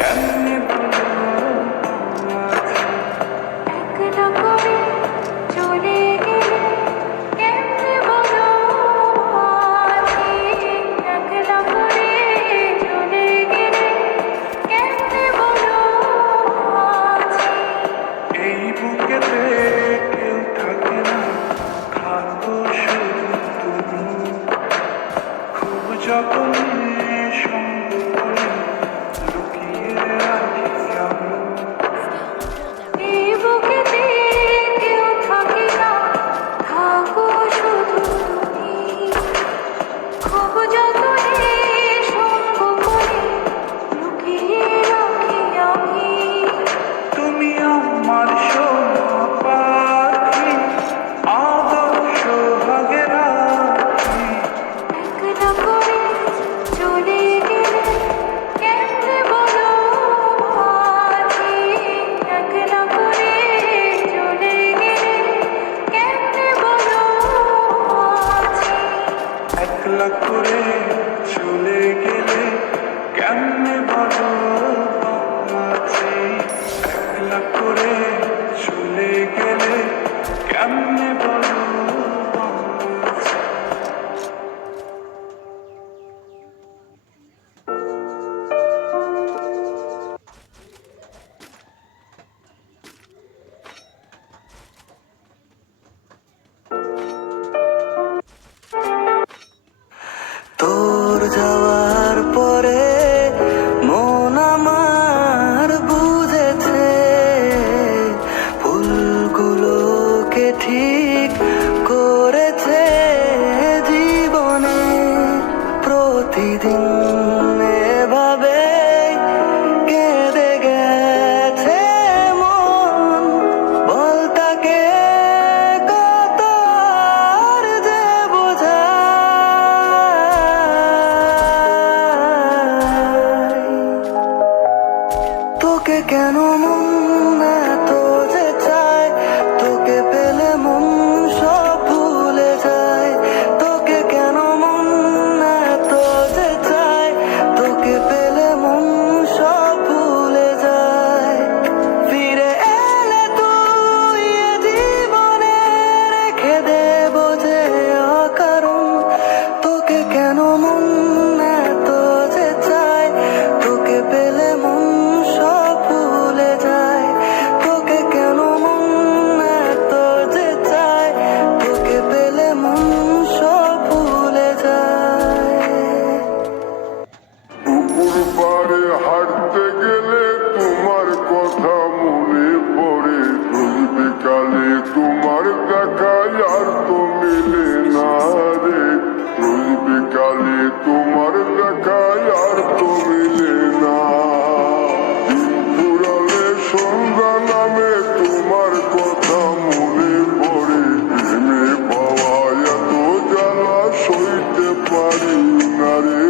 কেমনে বলো একলা করে চলে গেলে কেমনে বলো আছি একলা করে চলে গেলে কেমনে বলো আছি এই বুকেতে কেউ থাকে না থাকো শুধু তুমি খুব যখন সঙ্গ করে লুকিয়ে রাখি আমি এই বুকেতে কেউ থাকে না থাকো শুধু তুমি খুব যতনে সঙ্গ করে লুকিয়ে রাখি আমি তুমি আমার সোনা পাখি আদর্শ ভাগে রাখি একলা করে চলে গেলে কেমনে বলো আছি একলা করে চলে গেলে কেমনে বলো আছি একলা করে চলে গেলে কেমনে বলো আছি একলা করে চলে গেলে কেমনে বলো আছি তোর যাওয়ার পরে মন আমার বুঝেছে ফুলগুলোকে ঠিক করেছে জীবনে প্রতিদিন এভাবে কেঁদে গেছে মন বল তাকে কত আর যে বোঝাই তোকে কেন মন এত যে চায় তোকে পেলে মন সব ভুলে যায় তোকে কেন মন এত যে চায় তোকে পেলে মন সব ভুলে যায় ফিরে এলে তুই এ জীবনে রেখে দেব যে অকারণ তোকে কেন মন এত যে চায় তোকে পেলে মন সব ভুলে যায় তোকে কেন মন এত যে চায় তোকে পেলে মন সব ভুলে যায় পুকুর পাড়ে হাঁটতে গেলে তোমার কথা মনে পড়ে রোজ বিকালে তোমার দেখা আর তো মিলে না রে রোজ বিকালে তোমার দেখা আর তো মিলে না দিন ফুরালে সন্ধ্যা নামে তোমার কথা মনে পড়ে প্রেমে পাওয়া এত জ্বালা সইতে পারি না রে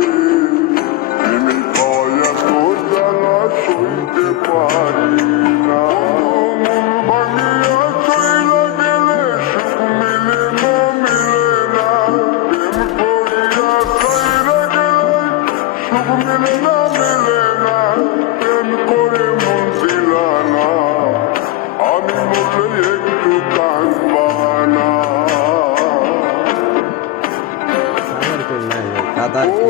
প্রেমে পাওয়া এত জ্বালা সইতে পারি না মন ভাঙিয়া চইলা গেলে সুখ মিলে না প্রেম করিয়া চইলা গেলে সুখ মিলে না প্রেম করে মন দিলা না আমি বলে একটু কাঁদবা না কাদার কি